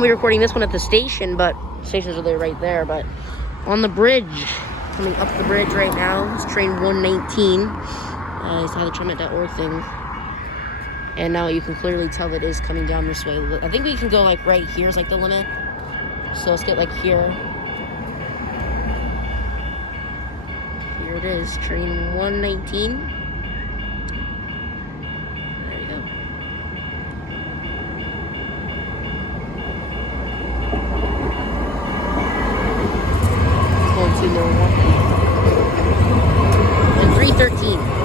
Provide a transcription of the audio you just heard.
We're recording this one at the station, but stations are right there. But on the bridge, coming up the bridge right now, is train 119. It's how the Tremont.org thing. And now you can clearly tell that it is coming down this way. I think we can go like right here is like the limit. So let's get like here. Here it is, train 119. There you go. It's going to Milwaukee. And 313.